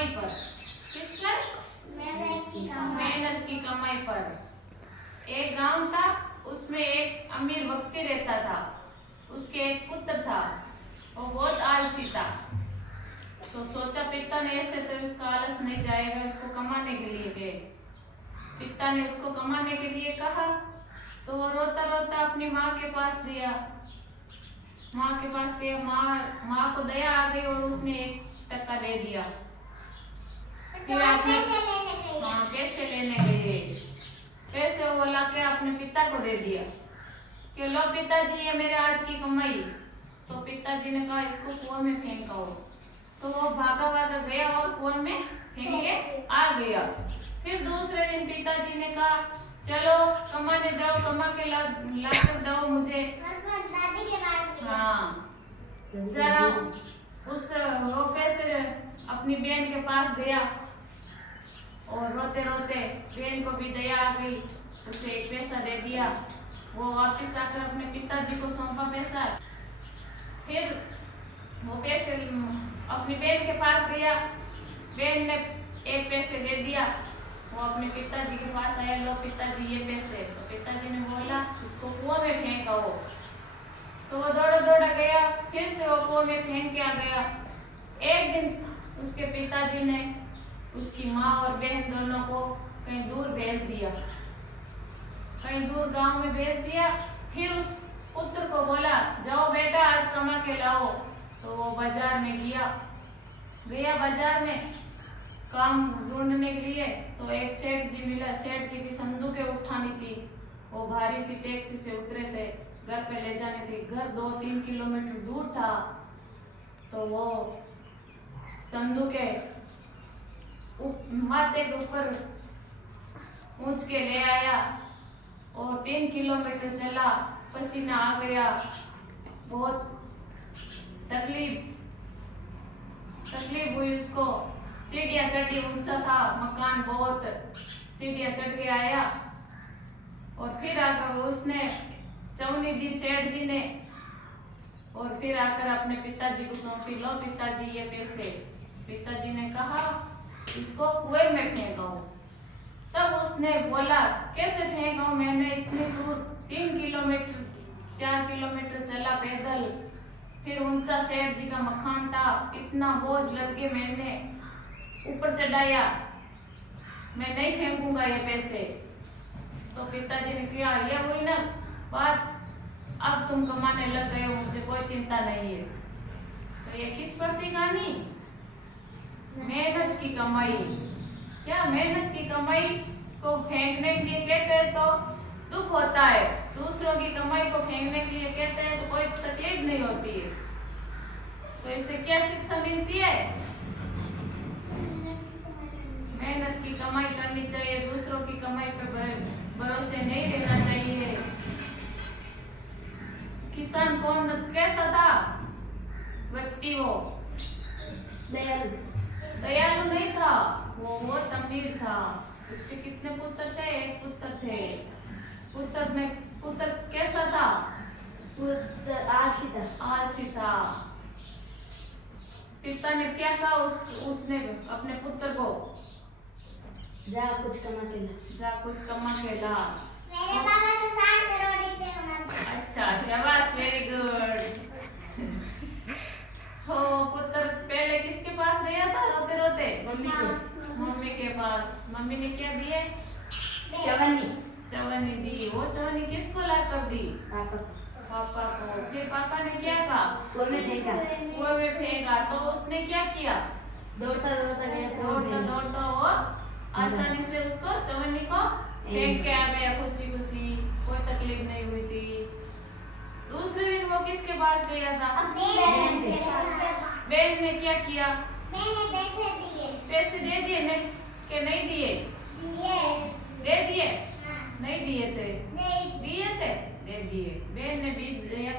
कमाई पर। किस पर? मेहनत की कमाई पर। एक गांव था, उसमें एक अमीर व्यक्ति रहता था। उसके एक पुत्र था, वो बहुत आलसी था। तो सोचा पिता ने ऐसे तो उसका आलस नहीं जाएगा, उसको कमाने के लिए गए। पिता ने उसको कमाने के लिए कहा तो वो रोता रोता अपनी माँ के पास गया। माँ को दया आ गई और उसने 1 टका दे दिया। फिर आपने पैसे लेने गए। पैसे वो ला के अपने पिता को दे दिया कि लो पिताजी, ये मेरे आज की कमाई। तो पिताजी ने कहा इसको कुएं में फेंको। तो वो भागा भागा गया और कुएं में फेंक के आ गया। फिर दूसरे दिन पिताजी ने कहा चलो कमाने जाओ, कमा के ला कर दो मुझे। हाँ, जरा वो पैसे अपनी बहन के पास गया और रोते रोते बहन को भी दया आ गई, उसे 1 पैसा दे दिया। वो वापस आकर अपने पिताजी को सौंपा पैसा। फिर वो पैसे अपनी बहन के पास गया, बहन ने 1 पैसे दे दिया। वो अपने पिताजी के पास आया, लो पिताजी ये पैसे। तो पिताजी ने बोला इसको कुएं में फेंको। तो वो दौड़ा दौड़ा गया, फिर से वो कुएं में फेंक के आ गया। एक दिन उसके पिताजी ने उसकी माँ और बहन दोनों को कहीं दूर भेज दिया, कहीं दूर गांव में भेज दिया। फिर उस पुत्र को बोला जाओ बेटा आज कमा के लाओ। तो वो बाजार में गया बाजार में काम ढूंढने के लिए। तो एक सेठ जी मिला। सेठ जी की संदूकें उठानी थी, वो भारी थी, टैक्सी से उतरे थे, घर पे ले जाने थी। घर 2-3 किलोमीटर दूर था। तो वो संदूकें माथे के ऊपर ऊंच के ले आया और 3 किलोमीटर चला, पसीना आ गया, बहुत तकलीफ हुई उसको। सीढ़ियाँ चढ़ी, ऊंचा था मकान, बहुत सीढ़ियाँ चढ़ के आया। और फिर आकर उसने चवन्नी दी सेठ जी ने, और फिर आकर अपने पिताजी को सौंपी, लो पिताजी ये पैसे। पिताजी ने कहा इसको कुएं में फेंको। तब उसने बोला कैसे फेंको, मैंने इतनी दूर 3 किलोमीटर 4 किलोमीटर चला पैदल, फिर ऊंचा सेठ जी का मकान था, इतना बोझ लग के मैंने ऊपर चढ़ाया, मैं नहीं फेंकूंगा ये पैसे। तो पिताजी ने किया ये हुई ना बात, अब तुम कमाने लग गए हो, मुझे कोई चिंता नहीं है। तो ये किस पर थी कहानी? मेहनत की कमाई। क्या मेहनत की कमाई को फेंकने के लिए कहते हैं तो दुख होता है, दूसरों की कमाई को फेंकने के लिए कहते हैं तो कोई तकलीफ नहीं होती है। तो इससे क्या शिक्षा मिलती है? मेहनत की कमाई करनी चाहिए, दूसरों की कमाई पे भरोसे नहीं रहना चाहिए। किसान कौन कैसा था व्यक्ति? वो दयालु नहीं था, वो बहुत अमीर था। उसके कितने पुत्र थे? 1 पुत्र थे। पुत्र कैसा था? आलसी था। पिता ने क्या कहा उसने अपने पुत्र को? जा कुछ कमा के ला। मेरे पापा तो 7 करोड़ रुपए कमाते हैं। अच्छा, शाबाश, वेरी गुड। तो पुत्र पहले किसके पास गया था रोते रोते? मम्मी के पास। मम्मी ने क्या दिए? चवन्नी दी। वो चवन्नी किसको ला कर दी? पापा को। फिर पापा ने क्या कहा? कुएं में फेंका। तो उसने क्या किया? दौड़ता वो आसानी से उसको चवन्नी को फेंक के आ गया, खुशी खुशी, कोई तकलीफ नहीं हुई थी। दूसरे दिन वो किसके पास गया था? बहन ने क्या किया? पैसे दे दिए नहीं दिए? दे दिए? नहीं दिए थे? दिए थे? दे दिए। बहन ने भी दया